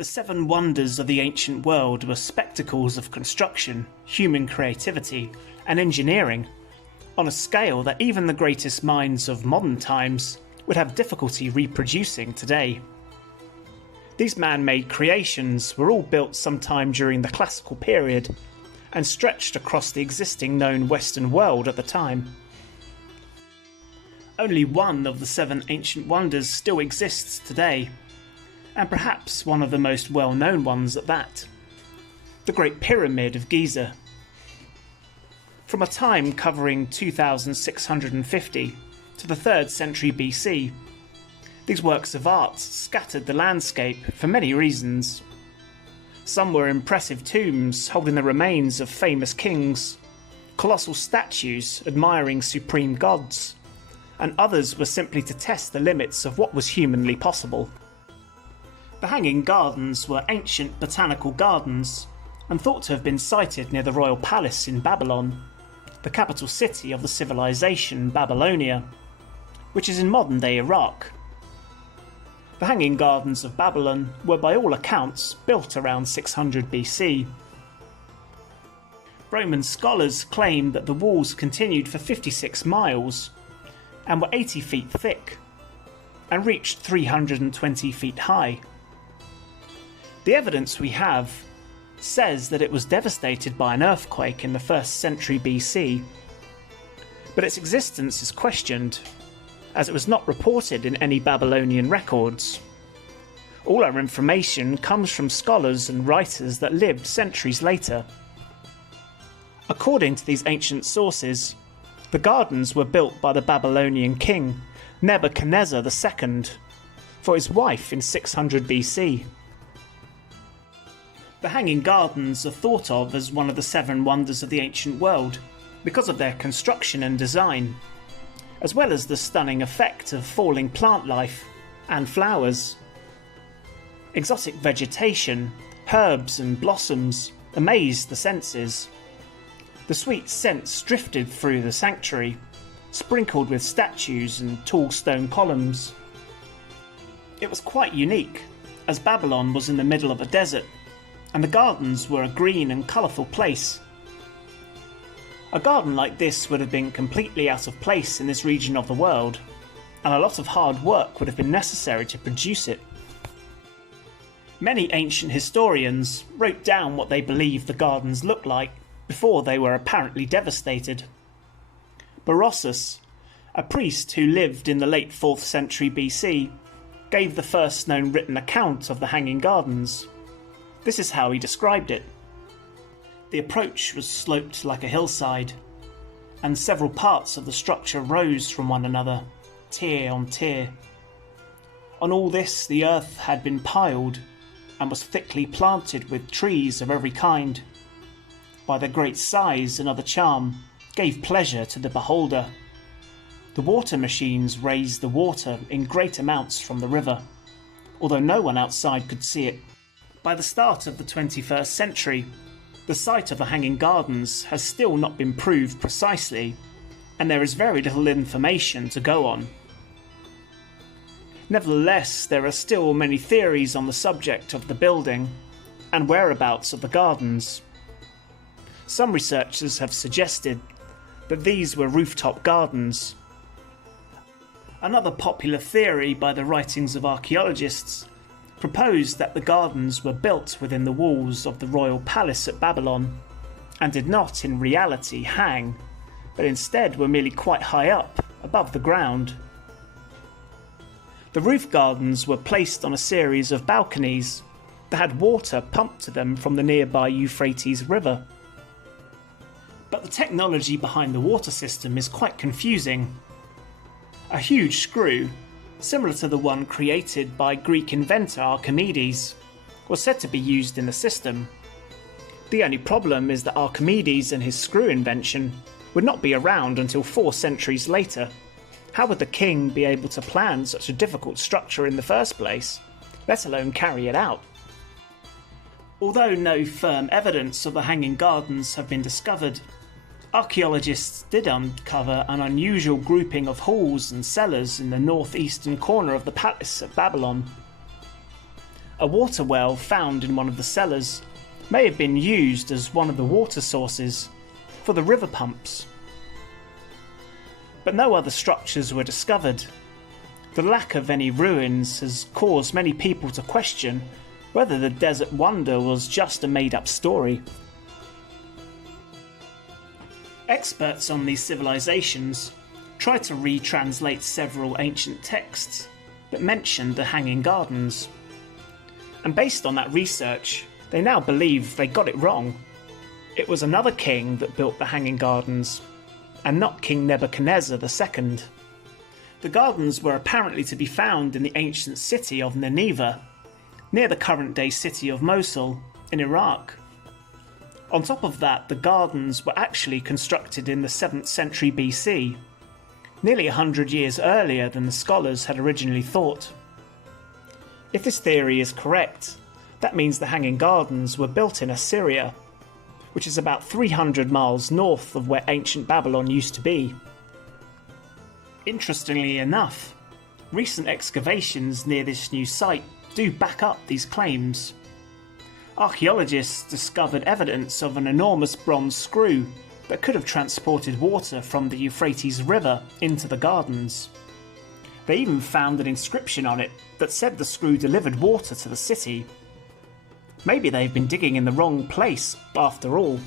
The seven wonders of the ancient world were spectacles of construction, human creativity, and engineering, on a scale that even the greatest minds of modern times would have difficulty reproducing today. These man-made creations were all built sometime during the classical period and stretched across the existing known Western world at the time. Only one of the seven ancient wonders still exists today, and perhaps one of the most well-known ones at that: the Great Pyramid of Giza. From a time covering 2650 to the 3rd century BC, these works of art scattered the landscape for many reasons. Some were impressive tombs holding the remains of famous kings, colossal statues admiring supreme gods, and others were simply to test the limits of what was humanly possible. The Hanging Gardens were ancient botanical gardens and thought to have been sited near the royal palace in Babylon, the capital city of the civilization Babylonia, which is in modern-day Iraq. The Hanging Gardens of Babylon were by all accounts built around 600 BC. Roman scholars claim that the walls continued for 56 miles and were 80 feet thick and reached 320 feet high. The evidence we have says that it was devastated by an earthquake in the 1st century BC, but its existence is questioned, as it was not reported in any Babylonian records. All our information comes from scholars and writers that lived centuries later. According to these ancient sources, the gardens were built by the Babylonian king Nebuchadnezzar II for his wife in 600 BC. The Hanging Gardens are thought of as one of the seven wonders of the ancient world because of their construction and design, as well as the stunning effect of falling plant life and flowers. Exotic vegetation, herbs and blossoms amazed the senses. The sweet scents drifted through the sanctuary, sprinkled with statues and tall stone columns. It was quite unique, as Babylon was in the middle of a desert, and the gardens were a green and colourful place. A garden like this would have been completely out of place in this region of the world, and a lot of hard work would have been necessary to produce it. Many ancient historians wrote down what they believed the gardens looked like before they were apparently devastated. Colossus, a priest who lived in the late 4th century BC, gave the first known written account of the Hanging Gardens. This is how he described it. The approach was sloped like a hillside, and several parts of the structure rose from one another, tier on tier. On all this the earth had been piled, and was thickly planted with trees of every kind. By their great size and other charm, gave pleasure to the beholder. The water machines raised the water in great amounts from the river, although no one outside could see it. By the start of the 21st century, the site of the Hanging Gardens has still not been proved precisely, and there is very little information to go on. Nevertheless, there are still many theories on the subject of the building and whereabouts of the gardens. Some researchers have suggested that these were rooftop gardens. Another popular theory by the writings of archaeologists proposed that the gardens were built within the walls of the royal palace at Babylon, and did not in reality hang, but instead were merely quite high up, above the ground. The roof gardens were placed on a series of balconies that had water pumped to them from the nearby Euphrates River. But the technology behind the water system is quite confusing. A huge screw, similar to the one created by Greek inventor Archimedes, was said to be used in the system. The only problem is that Archimedes and his screw invention would not be around until 4 centuries later. How would the king be able to plan such a difficult structure in the first place, let alone carry it out? Although no firm evidence of the Hanging Gardens have been discovered, archaeologists did uncover an unusual grouping of halls and cellars in the northeastern corner of the palace at Babylon. A water well found in one of the cellars may have been used as one of the water sources for the river pumps. But no other structures were discovered. The lack of any ruins has caused many people to question whether the desert wonder was just a made-up story. Experts on these civilizations tried to retranslate several ancient texts that mentioned the Hanging Gardens. And based on that research, they now believe they got it wrong. It was another king that built the Hanging Gardens, and not King Nebuchadnezzar II. The gardens were apparently to be found in the ancient city of Nineveh, near the current-day city of Mosul, in Iraq. On top of that, the gardens were actually constructed in the 7th century BC, nearly 100 years earlier than the scholars had originally thought. If this theory is correct, that means the Hanging Gardens were built in Assyria, which is about 300 miles north of where ancient Babylon used to be. Interestingly enough, recent excavations near this new site do back up these claims. Archaeologists discovered evidence of an enormous bronze screw that could have transported water from the Euphrates River into the gardens. They even found an inscription on it that said the screw delivered water to the city. Maybe they've been digging in the wrong place after all.